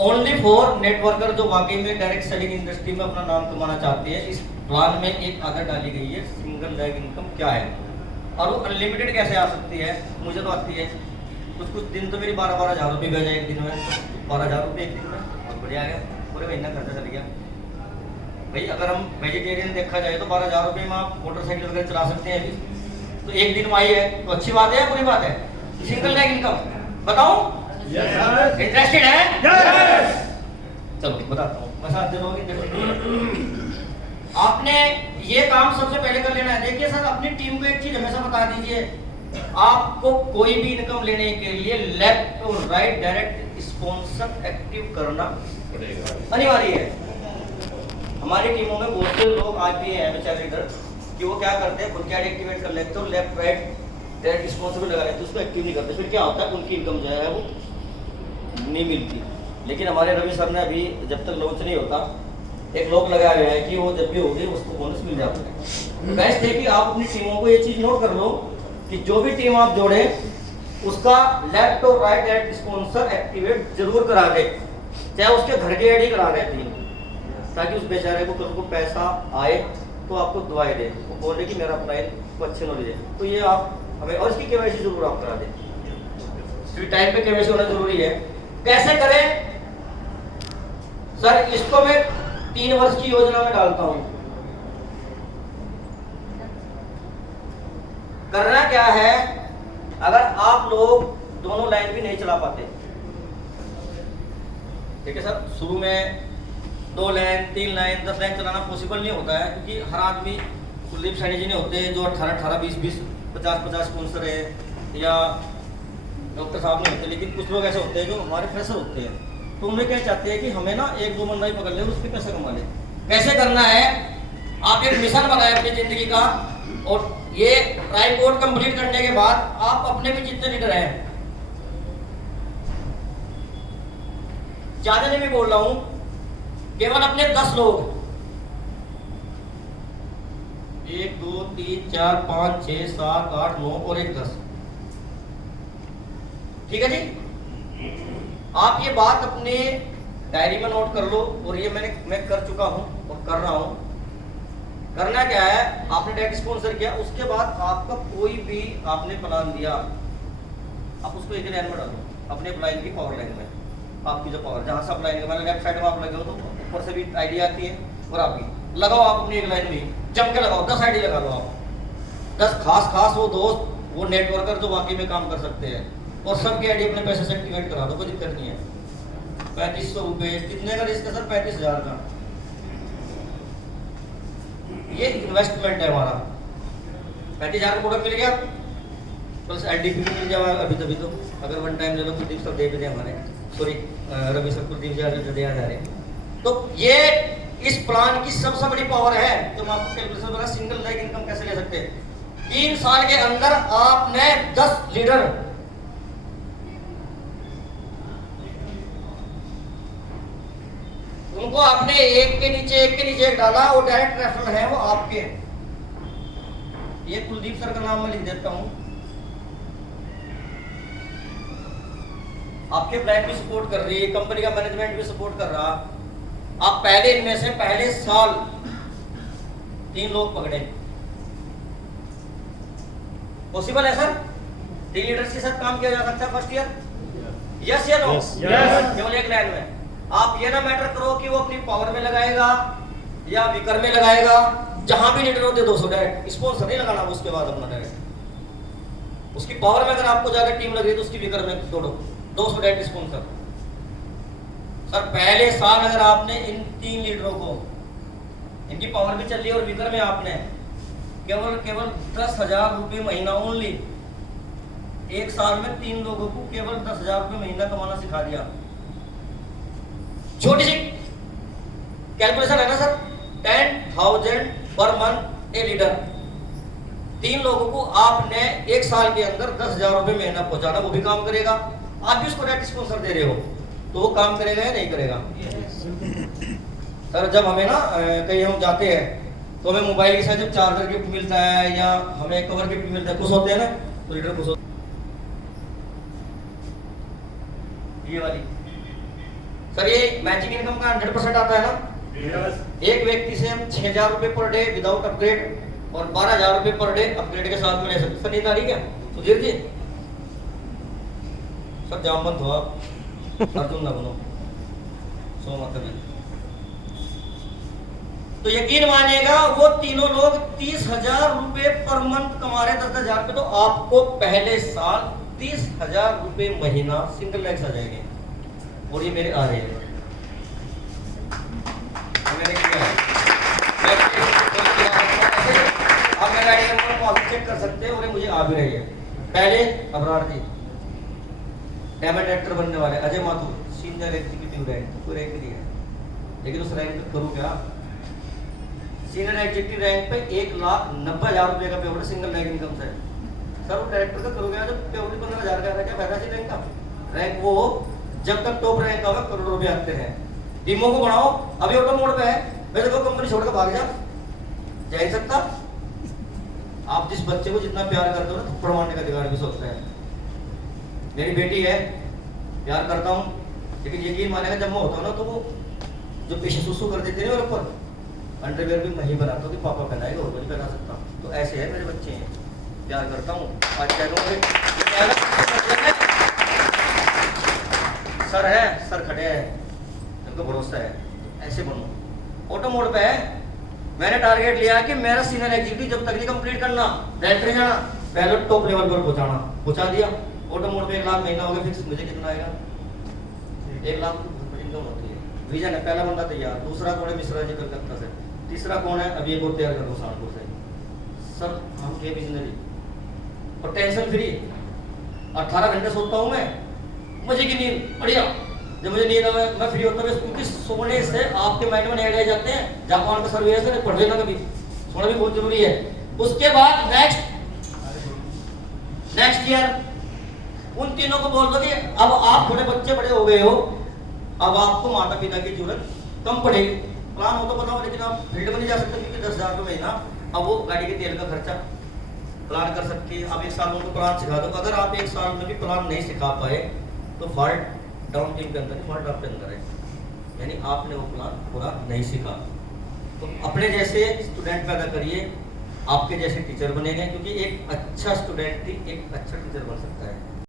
Only for networker जो वाकई में डायरेक्ट सेलिंग इंडस्ट्री में अपना नाम कमाना चाहते हैं। इस प्लान में एक आदत डाली गई है, सिंगल लेग इनकम क्या है और वो अनलिमिटेड कैसे आ सकती है। मुझे तो आती है, कुछ दिन तो मेरी 12-12 हज़ार रुपये भेजा एक दिन में, 12 हज़ार रुपये एक दिन में, बहुत बढ़िया आ गया, पूरे महीना खर्चा चल गया। भाई अगर हम वेजिटेरियन देखा जाए तो 12 हज़ार रुपये में आप मोटरसाइकिल वगैरह चला सकते हैं अभी, तो एक दिन में आई है तो अच्छी बात है, बुरी बात है। सिंगल लेग इनकम बताऊं, इंटरेस्टेड है? चलो बताता हूँ, मैं साथ दे दोगे। आपने ये काम सबसे पहले कर लेना है। देखिए सर, अपनी टीम को एक चीज हमेशा बता दीजिए, आपको कोई भी इनकम लेने के लिए लेफ्ट और राइट डायरेक्ट स्पॉन्सर एक्टिव करना अनिवार्य है। हमारी टीमों में बहुत से लोग आज भी हैं बेचारे लीडर कि वो क्या करते हैं, खुद क्या एक्टिवेट कर लेते हैं, लेफ्ट राइट डायरेक्ट स्पॉन्सर लगा लेते हैं, उसको एक्टिव नहीं करते। फिर क्या होता है, उनकी इनकम जो है वो नहीं मिलती। लेकिन हमारे रवि सर ने अभी जब तक लॉन्च नहीं होता एक लोग लगाया हुआ है कि वो जब भी होगी उसको बोनस मिल जाता है। बेस्ट है कि आप अपनी टीमों को ये चीज नोट कर लो कि जो भी टीम आप जोड़े उसका लेफ्ट और राइट डायरेक्ट स्पॉन्सर एक्टिवेट जरूर करा दे, चाहे उसके घर की आईडी करा रहे थे, ताकि उस बेचारे को कल को पैसा आए तो आपको दुआएं दे, वो बोले कि मेरा प्लान को अच्छे नॉलेज है। तो ये आप हमें, और इसकी केवाईसी जरूर आप करा दें, क्योंकि टाइम पे केवाईसी होना जरूरी है। कैसे करें सर, इसको मैं 3 वर्ष की योजना में डालता हूं। करना क्या है, अगर आप लोग दोनों लाइन भी नहीं चला पाते, ठीक है सर, शुरू में 2 लाइन 3 लाइन 10 लाइन चलाना पॉसिबल नहीं होता है, क्योंकि हर आदमी कुलदीप सैनी जी नहीं होते जो 18-18 20-20 50-50 स्पॉन्सर है, या डॉक्टर साहब नहीं होते। लेकिन कुछ लोग ऐसे होते हैं जो हमारे फ्रेशर होते हैं, तो उनमें क्या चाहते हैं कि हमें ना 1-2 बंदा ही पकड़ ले और उस पर पैसा कमा ले। कैसे करना है, आप एक मिशन बनाए अपनी जिंदगी का, और ये ट्राइपोड कंप्लीट करने के बाद आप अपने भी जितने लीडर हैं, ज्यादा नहीं भी बोल रहा हूं, केवल अपने 10 लोग, 1 2 3 4 5 6 7 8 9 और एक 10, ठीक है जी। आप ये बात अपने डायरी में नोट कर लो, और ये मैं कर चुका हूं और कर रहा हूं। करना क्या है, आपने डायरेक्ट स्पॉन्सर किया, उसके बाद आपका कोई भी आपने प्लान दिया, आप उसको एक लाइन में डालो, अपने प्लान की पावर लाइन में। आपकी जो पावर जहां से आप लाइन मैंने लेफ्ट साइड में आप लगे हो तो ऊपर से भी आईडी आती है, और आपकी लगाओ, आप अपनी एक लाइन में जम के लगाओ, 10 आईडी लगा लो आप, 10 खास वो दोस्त, वो नेटवर्कर जो वाकई में काम कर सकते हैं, और सबके आईडी अपने पैसे से एक्टिवेट करा दो, कोई दिक्कत नहीं है। 3500 रुपये कितने का रिस्क है सर, 35,000 का। ये इन्वेस्टमेंट है हमारा, 35,000 का प्रोडक्ट मिल गया, प्लस एलडीपी भी मिल जाएगा अभी तभी तो, अगर वन टाइम ले लो, कुलदीप सर दे भी दें हमारे, सॉरी रवि सर, कुलदीप जी दे जा रहे हैं। तो ये इस प्लान की सबसे बड़ी पावर है। तो मैं आपको कैलकुलेशन बता, सिंगल लेग इनकम कैसे ले सकते हैं। 3 साल के अंदर आपने 10 लीडर, उनको आपने एक के नीचे एक डाला, वो डायरेक्ट रेफरल है वो आपके। ये कुलदीप सर का नाम मैं लिख देता हूं, आपके प्लान भी सपोर्ट कर रही है, कंपनी का मैनेजमेंट भी सपोर्ट कर रहा। आप पहले इनमें से पहले साल 3 लोग पकड़े, पॉसिबल है सर? 3 लीडर्स के साथ काम किया जा सकता है फर्स्ट ईयर, यस या नो? केवल एक लाइन में। आप ये ना मैटर करो कि वो अपनी पावर में लगाएगा या विकर में लगाएगा, जहां भी लीडर होते 200 डायरेक्ट स्पॉन्सर नहीं लगाना, उसके बाद अपना डायरेक्ट उसकी पावर में अगर आपको ज्यादा टीम लग रही है तो उसकी विकर में जोड़ो 200 डायरेक्ट स्पॉन्सर। सर पहले साल अगर आपने इन 3 लीडरों को, इनकी पावर भी चल रही है और विकर में आपने केवल 10,000 रुपये महीना ओनली, एक साल में 3 लोगों को केवल 10,000 रुपये महीना कमाना सिखा दिया। छोटी सी कैलकुलेशन है ना sir, 10,000 per month a leader. 3 लोगों को आपने एक साल के अंदर 10,000 रुपये महीना पहुंचाना, वो भी काम करेगा। आप भी उसको डायरेक्ट स्पॉन्सर दे रहे हो तो वो काम करेगा या नहीं करेगा? सर जब हमें ना कहीं हम जाते हैं तो हमें मोबाइल के साथ जब चार्जर गिफ्ट मिलता है या हमें कवर गिफ्ट मिलता है, खुश होते हैं ना, तो लीडर खुश होते हैं। ये वाली सर ये मैचिंग इनकम का 100% आता है ना? एक व्यक्ति से हम 6,000 रुपए पर डे विदाउट अपग्रेड और 12,000 रुपए पर डे अपग्रेड के साथ में ले सकते। सर नींद आ रही क्या सुधीर जी? सर जाम मत हो आप, अर्जुन ना बनो, सो मतलब है। तो यकीन मानिएगा वो तीनों लोग 30,000 रुपए पर मंथ कमा रहे, 10,000 रुपए। तो आपको पहले साल 30,000 रुपए महीना सिंगल लेग्स आ जाएंगे। और ये मेरे आ रहे हैं, मैंने किया है। आप मेरा आईडी नंबर को चेक कर सकते हैं और ये मुझे आ भी रही है। पहले अबरार जी डायमंड डायरेक्टर बनने वाले, Ajay Mathur senior executive rank, कोई रैंक नहीं है लेकिन उस रैंक पे करूँ क्या? सीनियर एग्जीक्यूटिव रैंक पे 1,90,000 रुपए का पेमेंट सिंगल रैंक इनकम से। सर वो डायरेक्टर का करोगे जब पेमेंट 15,000 का, क्या फायदा सी रैंक का? रैंक वो जब तक टॉप रैंक का करोड़ों रुपए आते हैं। टीमों को बढ़ाओ, अभी ऑटो मोड पे है, वैसे को कंपनी छोड़कर भाग जा नहीं सकता। आप जिस बच्चे को जितना प्यार करते हो ना, थप्पड़ मारने का अधिकार भी सोचते हैं। मेरी बेटी है, प्यार करता हूँ, लेकिन यकीन मानेगा जब मैं होता हूँ ना तो वो जो पीछे सुसु कर देते हैं मेरे ऊपर, अंडरवेयर भी मैं ही बनाता हूँ कि पापा पहनाएगा और नहीं पहना सकता। तो ऐसे है मेरे बच्चे हैं, प्यार करता हूँ। आज कह सर है, सर खड़े हैं, इनको भरोसा है, ऐसे बनो। ऑटो मोड पे है, मैंने टारगेट लिया कि मेरा सीनियर एग्जीक्यूटिव जब तक नहीं कंप्लीट करना, डायरेक्टर जाना, पहले टॉप लेवल पर पहुंचाना, पहुंचा दिया। ऑटो मोड पे 1 लाख महीना हो गया फिक्स। मुझे कितना आएगा? 1 लाख इनकम होती है। विजन है, पहला बंदा तैयार, दूसरा कौन है? मिश्रा जी कलकत्ता से, तीसरा कौन है? अभी एक और तैयार कर दो सहारनपुर से। सर हम के विजनरी और टेंशन फ्री, 18 घंटे सोता हूँ मैं, मजे की नींद बढ़िया। जब मुझे नींद आवे मैं फ्री होता हूँ, क्योंकि सोने से आपके माइंड में ऐड आ जाते हैं। जापान का सर्वे है, पढ़ लेना कभी, सोना भी बहुत जरूरी है। उसके बाद नेक्स्ट ईयर उन तीनों को बोल दो कि अब आप थोड़े बच्चे बड़े हो गए हो, अब आपको माता पिता की जरूरत कम पड़ेगी। प्लान हो तो बताओ, लेकिन आप फील्ड में नहीं जा सकते क्योंकि 10,000 रुपये महीना। अब वो गाड़ी के तेल का खर्चा प्लान कर सकती है। आप 1 साल में उनको प्लान सिखा दो। अगर आप 1 साल में भी प्लान नहीं सिखा पाए तो फॉल्ट डाउन टीम के अंदर, फॉल्ट आपके अंदर है, यानी आपने वो प्लान पूरा नहीं सीखा। तो अपने जैसे स्टूडेंट पैदा करिए, आपके जैसे टीचर बनेंगे, क्योंकि एक अच्छा स्टूडेंट ही एक अच्छा टीचर बन सकता है।